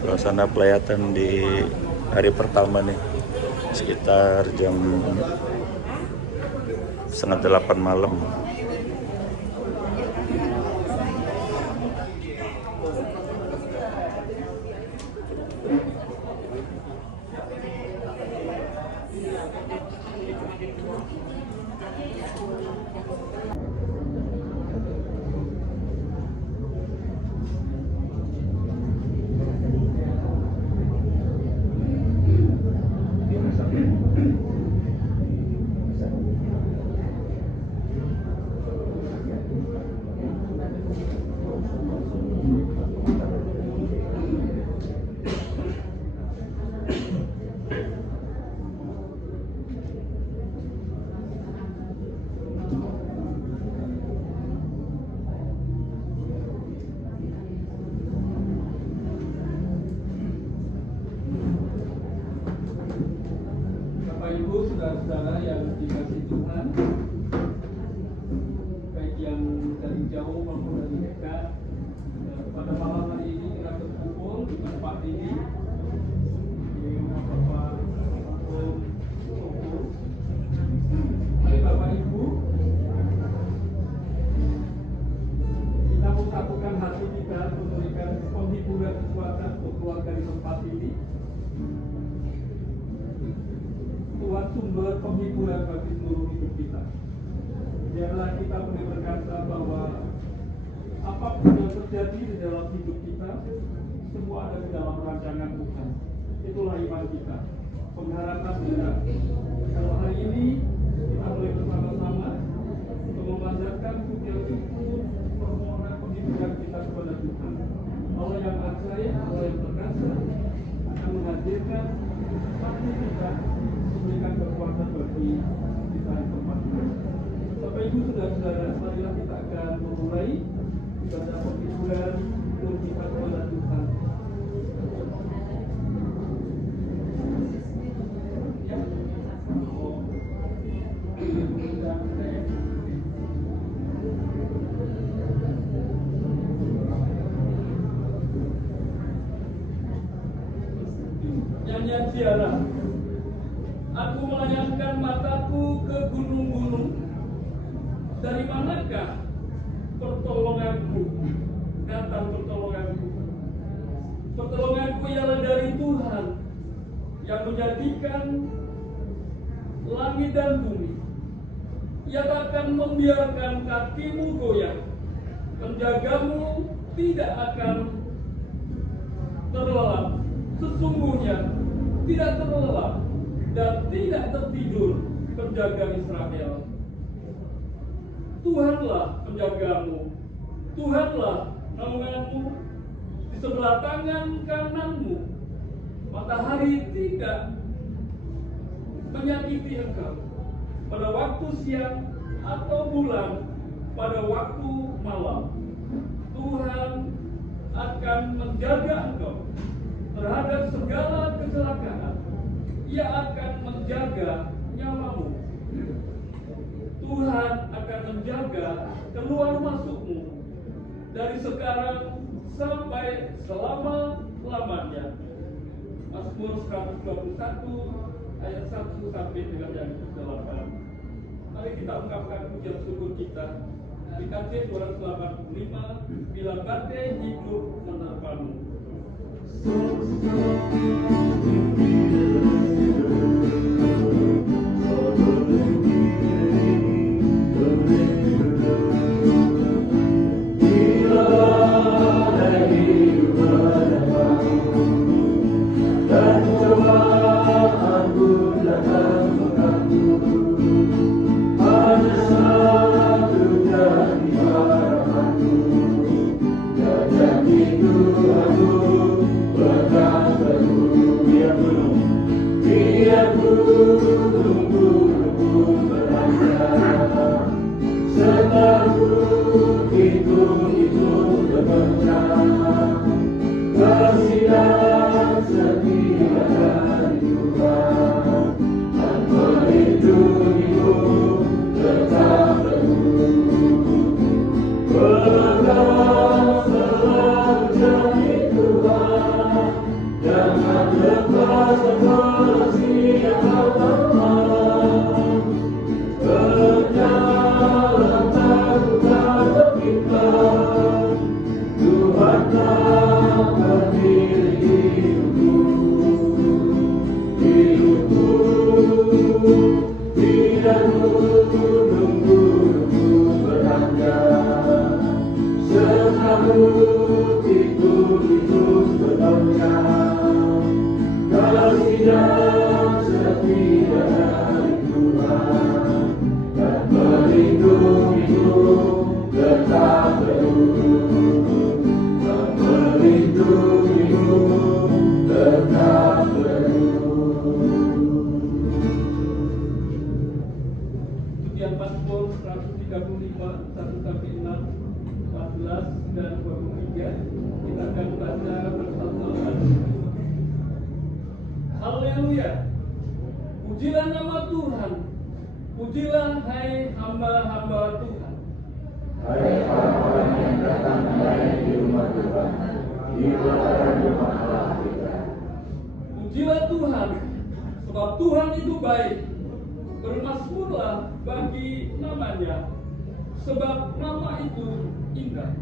Suasana pelayatan di hari pertama nih sekitar jam setengah 8 malam. Ibu, saudara-saudara yang dikasihi Tuhan, baik yang dari jauh maupun dari dekat, pada malam hari ini kita berkumpul di tempat ini di rumah Bapak Om. Mari Bapak Ibu, kita menyatukan hati kita memberikan penghiburan kekuatan untuk keluarga di tempat ini. Tuhan sumber penghiburan bagi seluruh hidup kita. Biarlah kita boleh berkata bahwa apapun yang terjadi di dalam hidup kita, semua ada di dalam rancangan Tuhan. Itulah iman kita, pengharapan kita. Kalau hari ini kita boleh bersama-sama untuk memanjatkan puji-syukur permohonan penghiburan kita kepada Tuhan. Allah yang ajaib, Allah yang perkasa akan menghadirkan hati kita, memberikan kekuatan bagi kita yang tempat ini. Bapak Ibu, saudara-saudara, marilah kita akan memulai ibadah penghiburan untuk kita kepada Tuhan. Ya. Nyanyian ziarah. Aku melayangkan mataku ke gunung-gunung. Dari manakah pertolonganku? Datang pertolonganku. Pertolonganku ialah dari Tuhan yang menjadikan langit dan bumi. Ia tak akan membiarkan kakimu goyah. Penjagamu tidak akan terlelap. Sesungguhnya tidak terlelap dan tidak tertidur penjaga Israel. Tuhanlah penjagamu, Tuhanlah naunganmu, di sebelah tangan kananmu. Matahari tidak menyakiti engkau pada waktu siang atau bulan pada waktu malam. Tuhan akan menjaga engkau terhadap segala kecelakaan. Ia akan menjaga nyawamu. Tuhan akan menjaga keluar masukmu dari sekarang sampai selama-lamanya. Mazmur 121 ayat 1 sampai dengan yang ke-8. Mari kita ungkapkan pujian syukur kita. BKT 285, bila badai hidup menerpamu. Haleluya. Pujilah nama Tuhan. Pujilah hai hamba-hamba Tuhan. Hai orang-orang yang datang melayani di rumah Tuhan, di pelataran rumah Allah kita. Pujilah Tuhan, sebab Tuhan itu baik. Bermasmurlah bagi namanya, sebab nama itu indah.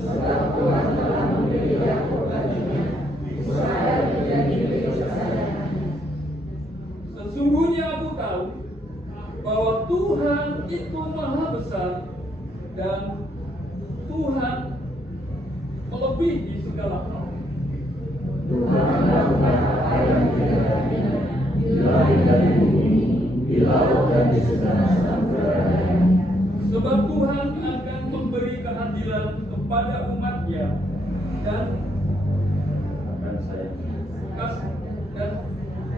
Sebab Tuhan telah memilih Yakub baginya, Israel menjadi milik kesayangan. Sesungguhnya aku tahu bahwa Tuhan itu maha besar dan Tuhan melebihi segala hal. Tuhan melakukan apa yang tidak bisa, di langit dan di bumi, di laut dan di segala samudera. Sebab Tuhan akan memberi keadilan kepada umatnya dan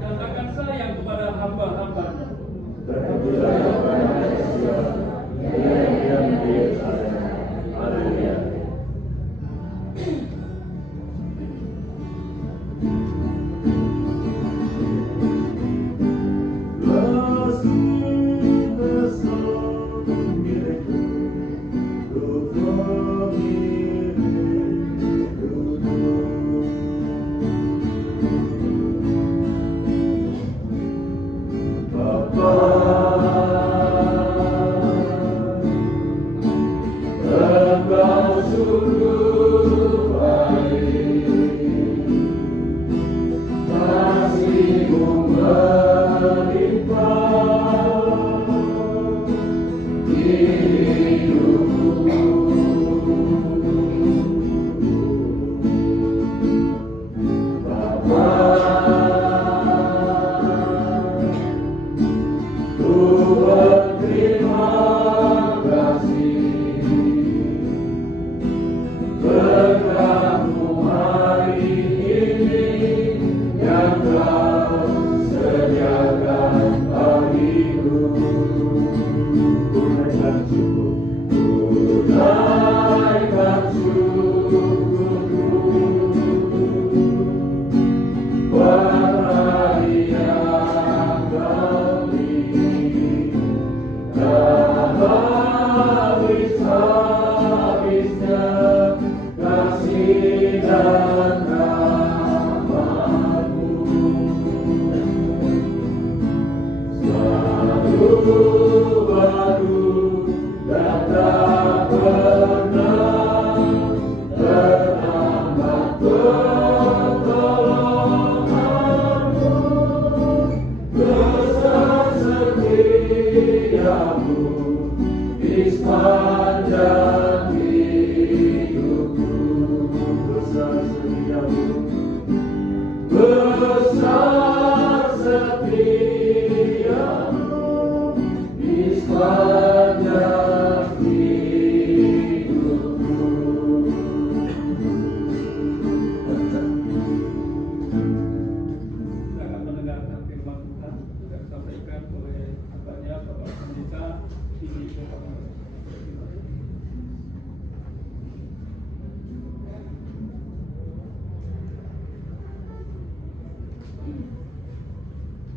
akan sayang kepada hamba-hambanya. Berpujilah kepada Manusia, Dia yang menjadi kesayangan. Haleluya.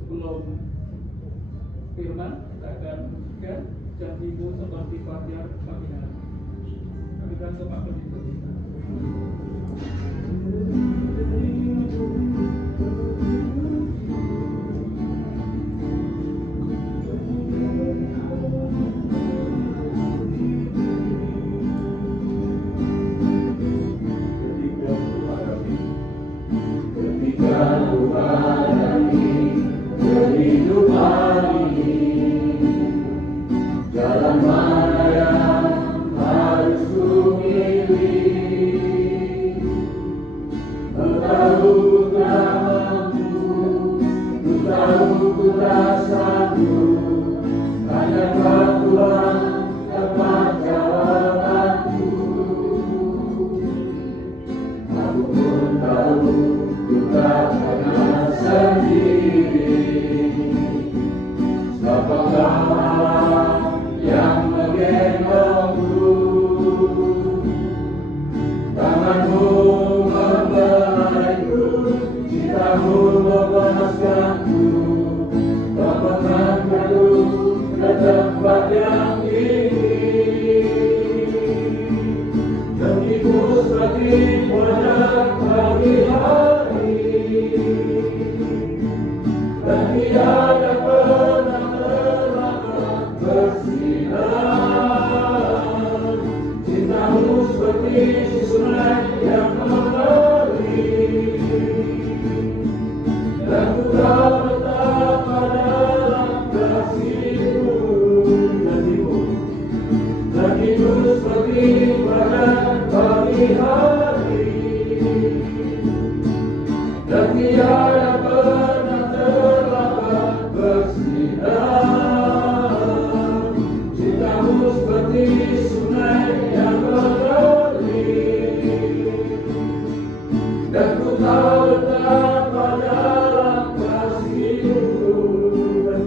Sebelum firman, kita akan menyaksikan janjimu seperti fajar pagi hari. Kami akan coba berikut kita. Tanganmu membelaiku, cintamu memuaskan. dan tiada pernah terlambat bersinar. Cintamu seperti sungai yang mengalir, dan ku tahu betapa dalam kasihmu, dan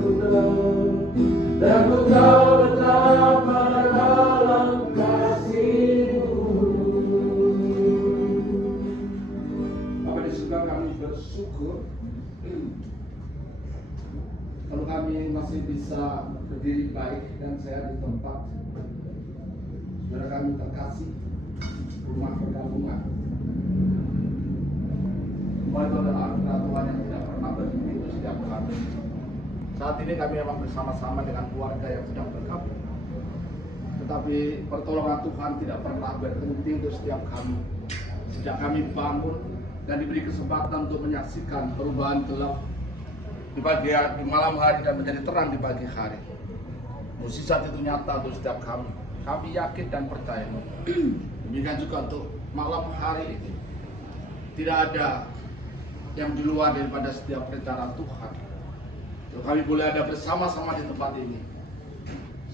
ku tahu betapa dalam kasihmu. Bapa di surga, kami bersyukur kalau kami masih bisa berdiri baik dan sehat di tempat saudara kami terkasih, rumah perkampungan. Semua itu adalah anugerah Tuhan yang tidak pernah berhenti untuk setiap kami. Saat ini kami memang bersama-sama dengan keluarga yang sedang bergabung, tetapi pertolongan Tuhan tidak pernah berhenti untuk setiap kami. Sejak kami bangun dan diberi kesempatan untuk menyaksikan perubahan gelap di malam hari dan menjadi terang di pagi hari. Mukjizat itu nyata untuk setiap kami. Kami yakin dan percaya. Demikian juga untuk malam hari ini. Tidak ada yang di luar daripada setiap rencana Tuhan. Kalau kami boleh ada bersama-sama di tempat ini,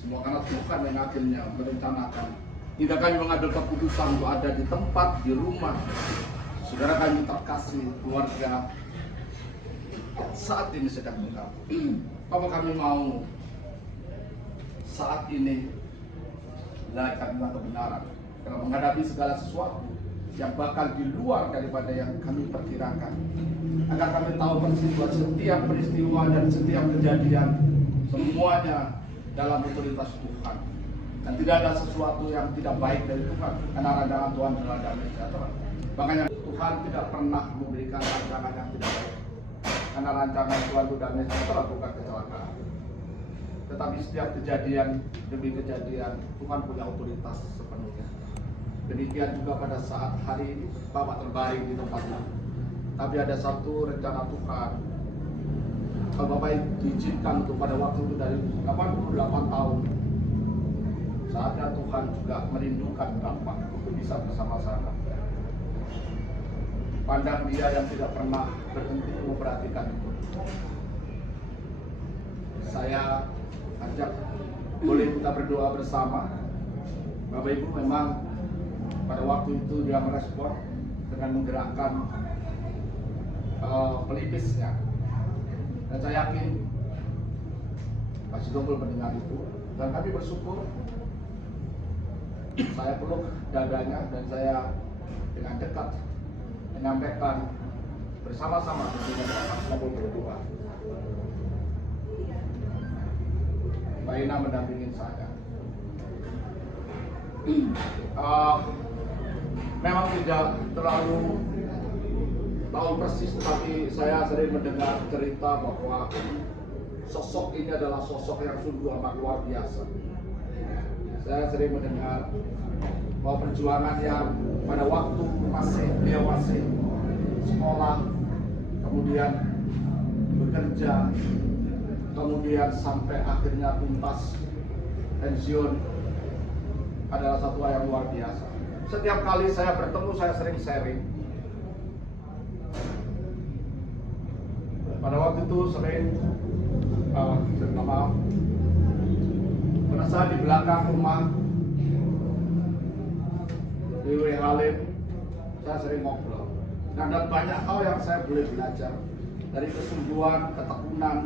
semua karena Tuhan yang akhirnya merencanakan hingga kami mengambil keputusan untuk ada di tempat, di rumah saudara kami terkasih, keluarga yang saat ini sedang menggabung. Apa kami mau saat ini belajar tentang kebenaran dalam menghadapi segala sesuatu yang bakal di luar daripada yang kami perkirakan, agar kami tahu persis bahwa setiap peristiwa dan setiap kejadian semuanya dalam otoritas Tuhan, dan tidak ada sesuatu yang tidak baik dari Tuhan, karena rancangan Tuhan adalah damai sejahtera. Makanya Tuhan tidak pernah memberikan rancangan yang tidak baik, karena rancangan Tuhan itu damai sejahtera, bukan kecelakaan. Tetapi setiap kejadian demi kejadian Tuhan punya otoritas sepenuhnya. Demikian juga pada saat hari ini Bapak terbaring di tempat ini. Tapi ada satu rencana Tuhan. Kalau Bapak diizinkan untuk pada waktu itu dari 88 tahun, saatnya Tuhan juga merindukan Bapak untuk bisa bersama-sama. Pandang Dia yang tidak pernah berhenti memperhatikan itu. Saya ajak, boleh kita berdoa bersama. Bapak Ibu memang pada waktu itu dia merespon dengan menggerakkan pelipisnya, dan saya yakin Pak Sitompul mendengar itu, dan kami bersyukur. Saya peluk dadanya dan saya dengan dekat menyampaikan bersama-sama dengan Pak Sitompul berdoa. Mbak Ina mendampingin saya. Memang tidak terlalu tahu persis, tetapi saya sering mendengar cerita bahwa sosok ini adalah sosok yang sungguh amat luar biasa. Saya sering mendengar bahwa perjuangan yang pada waktu beliau masih sekolah, kemudian bekerja, kemudian sampai akhirnya tuntas pensiun, adalah satu hal yang luar biasa. Setiap kali saya bertemu, saya sering sharing. Pada waktu itu sering, maaf, pada saat di belakang rumah di W. Halim, saya sering ngobrol. Dan ada banyak hal yang saya boleh belajar dari kesungguhan, ketekunan,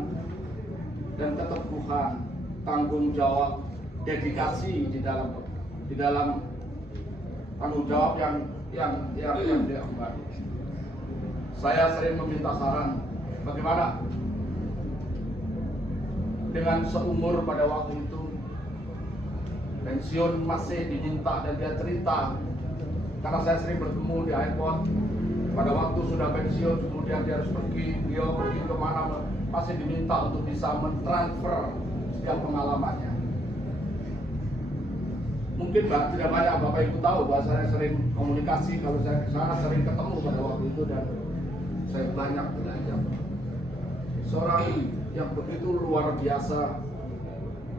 dan keteguhan, tanggung jawab, dedikasi di dalam tanggung jawab yang diemban. Saya sering meminta saran, bagaimana dengan seumur pada waktu itu, pensiun masih diminta, dan dia cerita, karena saya sering bertemu di airport, pada waktu sudah pensiun, kemudian dia harus pergi, beliau pergi kemana, masih diminta untuk bisa mentransfer setiap pengalamannya. Mungkin tidak banyak Bapak Ibu tahu bahwa saya sering komunikasi, kalau saya ke sana sering ketemu pada waktu itu, dan saya banyak belajar. Seorang yang begitu luar biasa,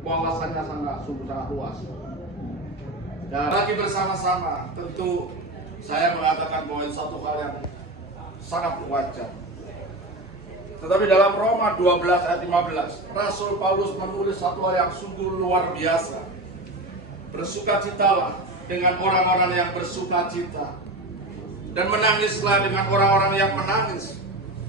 wawasannya sungguh sangat luas. Dan lagi bersama-sama, tentu saya mengatakan bahwa satu hal yang sangat wajar. Tetapi dalam Roma 12 ayat 15, Rasul Paulus menulis satu hal yang sungguh luar biasa. Bersukacitalah dengan orang-orang yang bersukacita, dan menangislah dengan orang-orang yang menangis.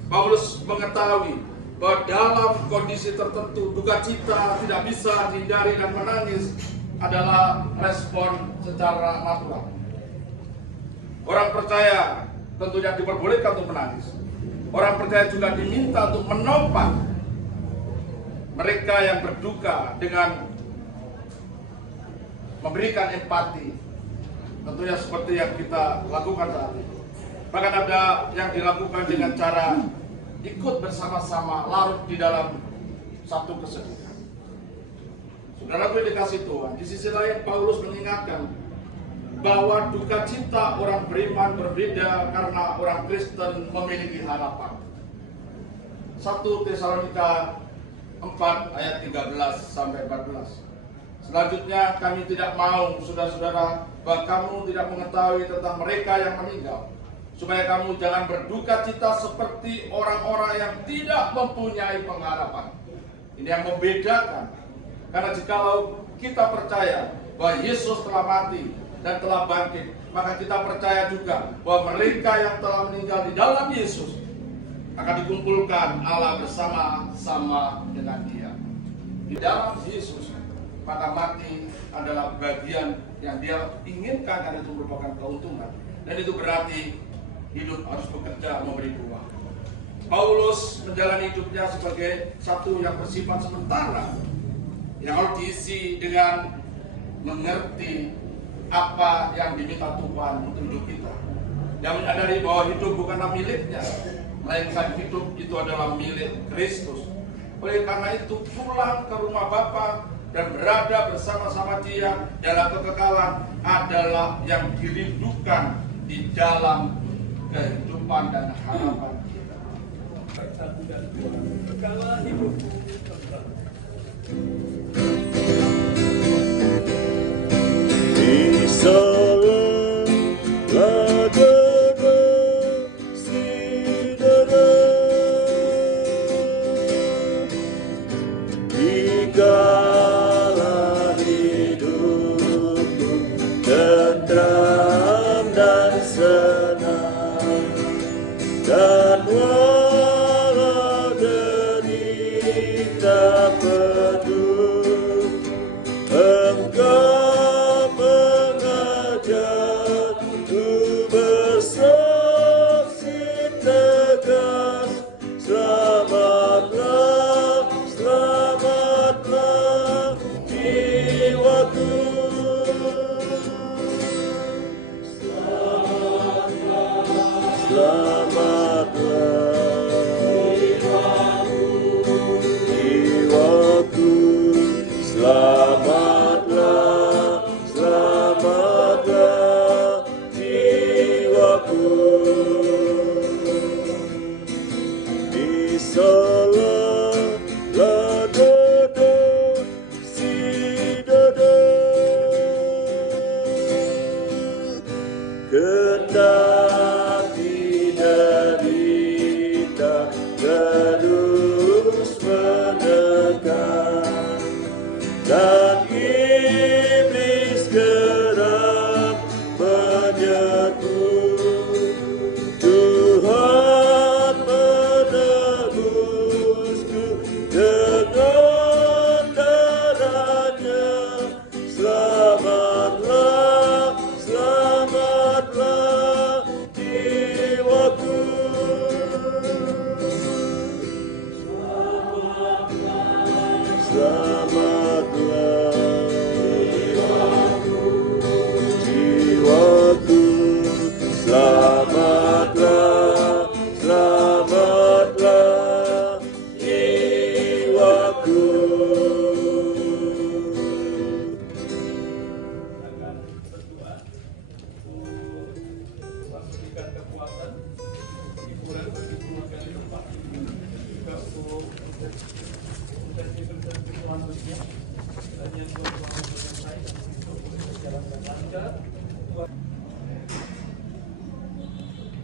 Paulus mengetahui bahwa dalam kondisi tertentu, duka cita tidak bisa dihindari, dan menangis adalah respon secara natural. Orang percaya tentunya diperbolehkan untuk menangis. Orang percaya juga diminta untuk menopang mereka yang berduka dengan memberikan empati. Tentunya seperti yang kita lakukan saat ini. Bahkan ada yang dilakukan dengan cara ikut bersama-sama larut di dalam satu kesedihan. Saudaraku yang dikasih Tuhan, di sisi lain Paulus mengingatkan bahwa duka cita orang beriman berbeda karena orang Kristen memiliki harapan. 1 Tesalonika 4 ayat 13 sampai 14. Selanjutnya, kami tidak mau, saudara-saudara, bahwa kamu tidak mengetahui tentang mereka yang meninggal, supaya kamu jangan berduka cita seperti orang-orang yang tidak mempunyai pengharapan. Ini yang membedakan. Karena jikalau kita percaya bahwa Yesus telah mati dan telah bangkit, maka kita percaya juga bahwa mereka yang telah meninggal di dalam Yesus akan dikumpulkan Allah bersama-sama dengan Dia. Di dalam Yesus, maka mati adalah bagian yang Dia inginkan, karena itu merupakan keuntungan. Dan itu berarti hidup harus bekerja memberi buah. Paulus menjalani hidupnya sebagai satu yang bersifat sementara, yang harus diisi dengan mengerti apa yang diminta Tuhan untuk hidup kita. Yang menyadari bahwa hidup bukanlah miliknya, melainkan hidup itu adalah milik Kristus. Oleh karena itu, pulang ke rumah Bapa dan berada bersama-sama Dia dalam kekekalan adalah yang dirindukan di dalam kehidupan dan harapan kita. Satu dan dua, segala hidupmu tentram.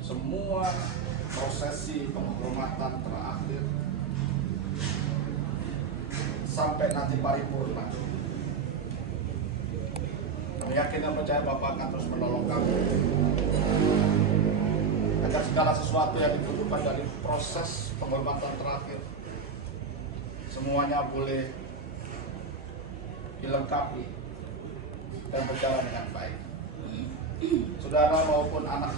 Semua sesi penghormatan terakhir sampai nanti paripurna. Kami yakin dan percaya Bapak akan terus menolong kami agar segala sesuatu yang dibutuhkan dari proses penghormatan terakhir semuanya boleh dilengkapi dan berjalan dengan baik. Saudara maupun anak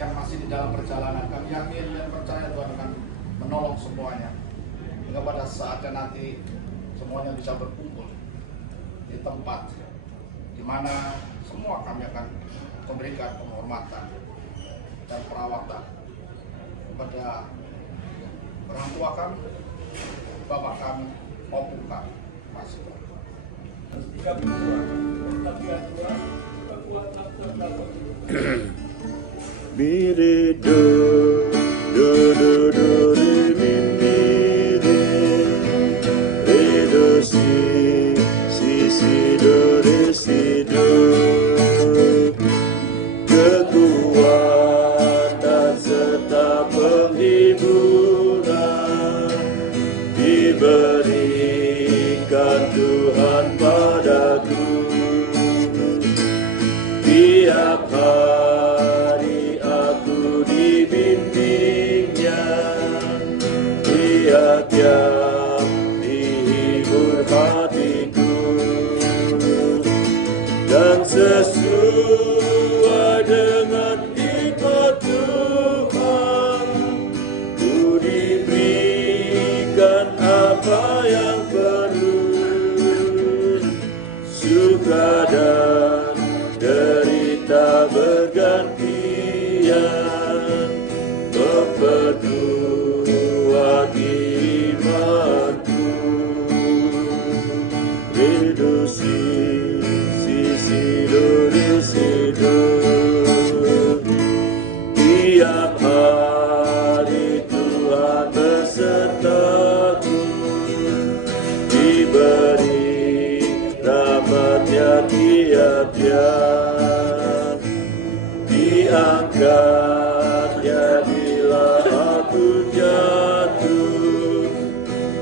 yang masih di dalam perjalanan, kami yakin dan percaya Tuhan akan menolong semuanya hingga pada saatnya nanti semuanya bisa berkumpul di tempat di mana semua kami akan memberikan penghormatan dan perawatan kepada orang tua kami, bapak kami maupun kami masih. Biri do do do do re mi mi re do si si do re si do. Kekuatan serta penghiburan diberikan Tuhan padaku tiap hari. Aku dibimbingnya, tiap-tiap dihibur hatiku, dan sesuai dengan hikmat Tuhan, ku diberikan apa yang perlu, suka dan derita bergantian, memperkuat imanku. Rindu si do re si do. Tiap hari Tuhan besertaku, diberi rahmat-Nya tiap-tiap, diangkat-Nya bila aku jatuh,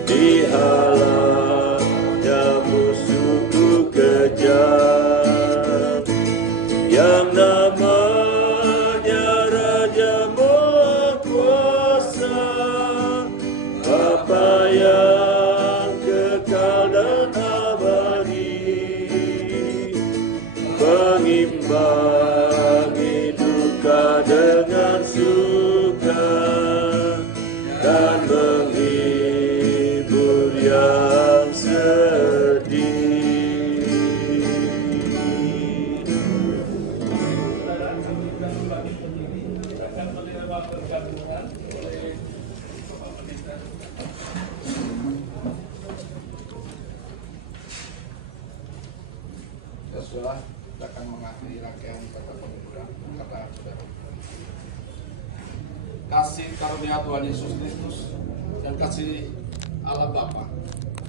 dihalang-Nya musuhku kejam, yang namanya Raja Maha Kuasa, Bapa yang kekal dan abadi, mengimbangi duka dengan suka dan menghibur yang sedih. Saudara, kami akan membagi penyidik akan menerima pergabungan oleh Bapak Pendeta. Ya sudah, kita akan mengakhiri rangkaian kata penghiburan kata saudara. Kasih karunia Tuhan Yesus Kristus dan kasih Allah Bapa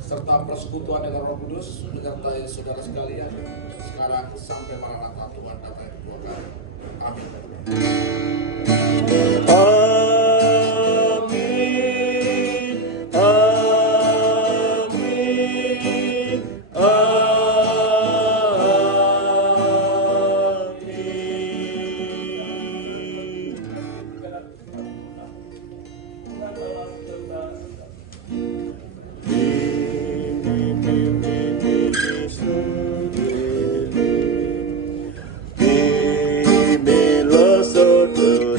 serta persekutuan dengan Roh Kudus menyertai saudara sekalian sekarang sampai Maranatha Tuhan datang yang kedua kali. Amin. Di Milosodo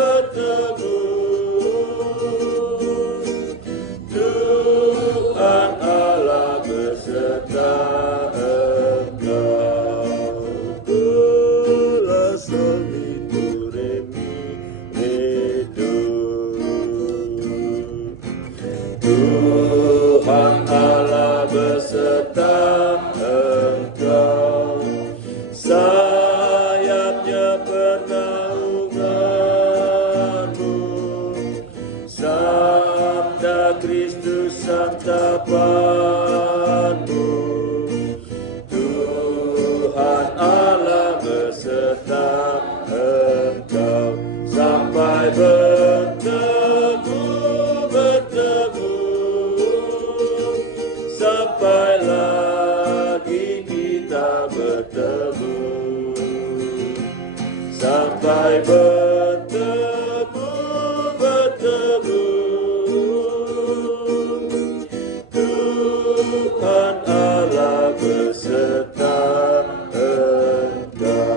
bertemu, Tuhan Allah beserta engkau. La sol mi do re mi re do. Tuhan Allah beserta engkau, sayapnya penaunganmu, sabda Kristus santapanmu. Tuhan Allah beserta engkau sampai bertemu, sampai lagi kita bertemu, sampai bertemu, Tuhan Allah beserta engkau.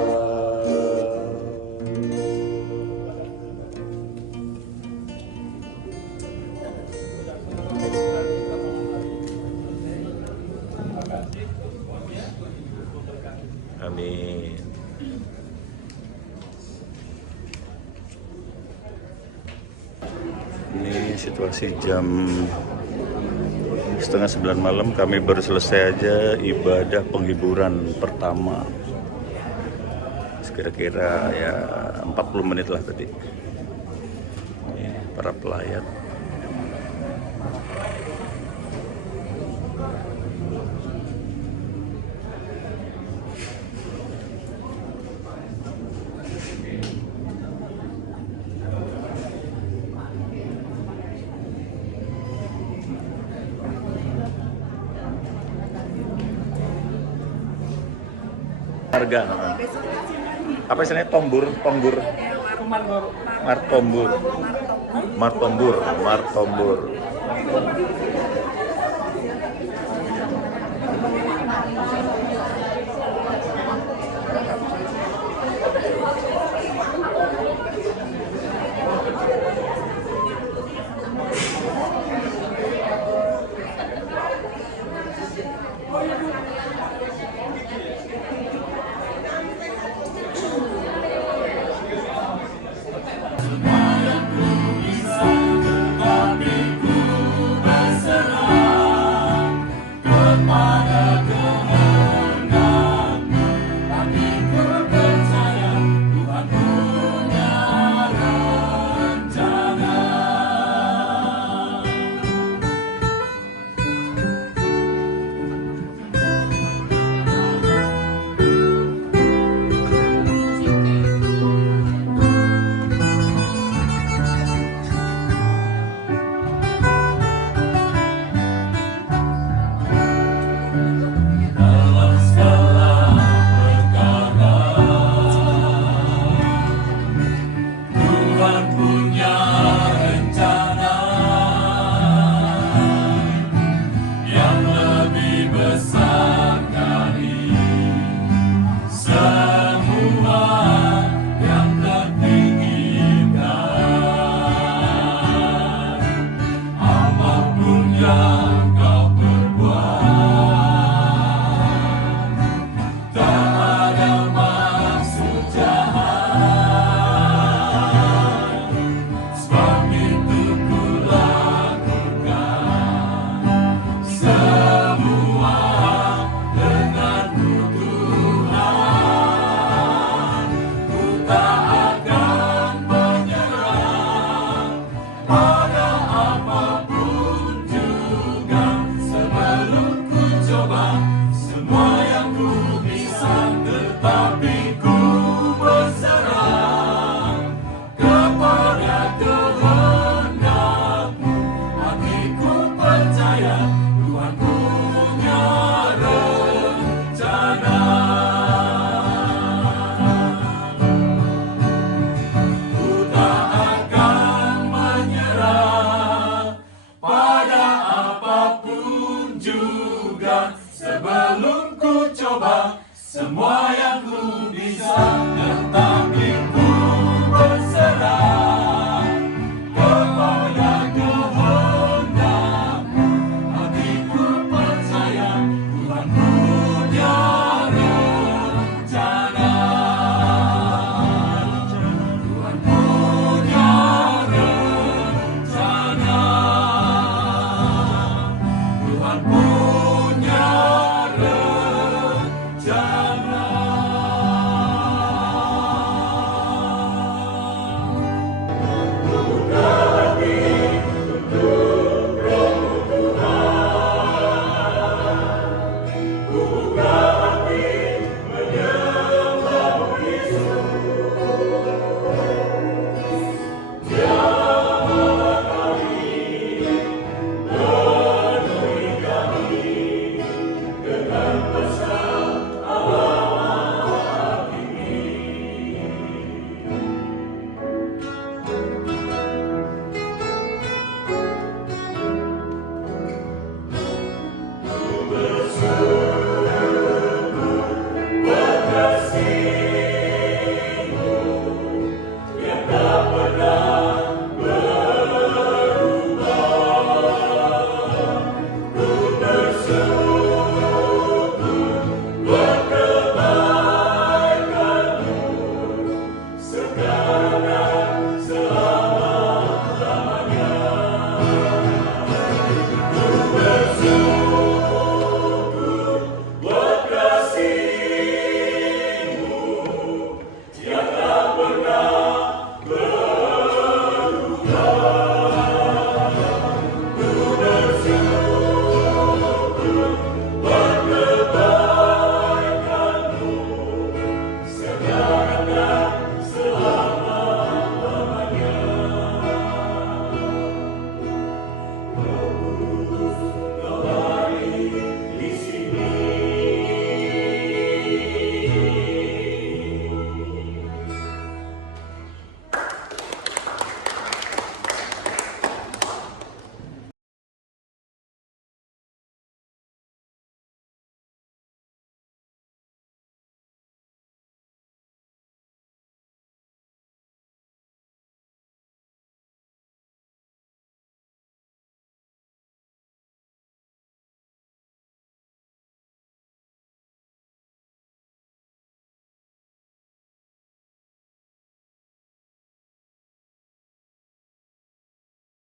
Amin. Ini situasi jam 8:30 malam, kami baru selesai aja ibadah penghiburan pertama. Kira-kira ya 40 menit lah tadi. Ini para pelayat. Harga apa istilahnya tombur martombur.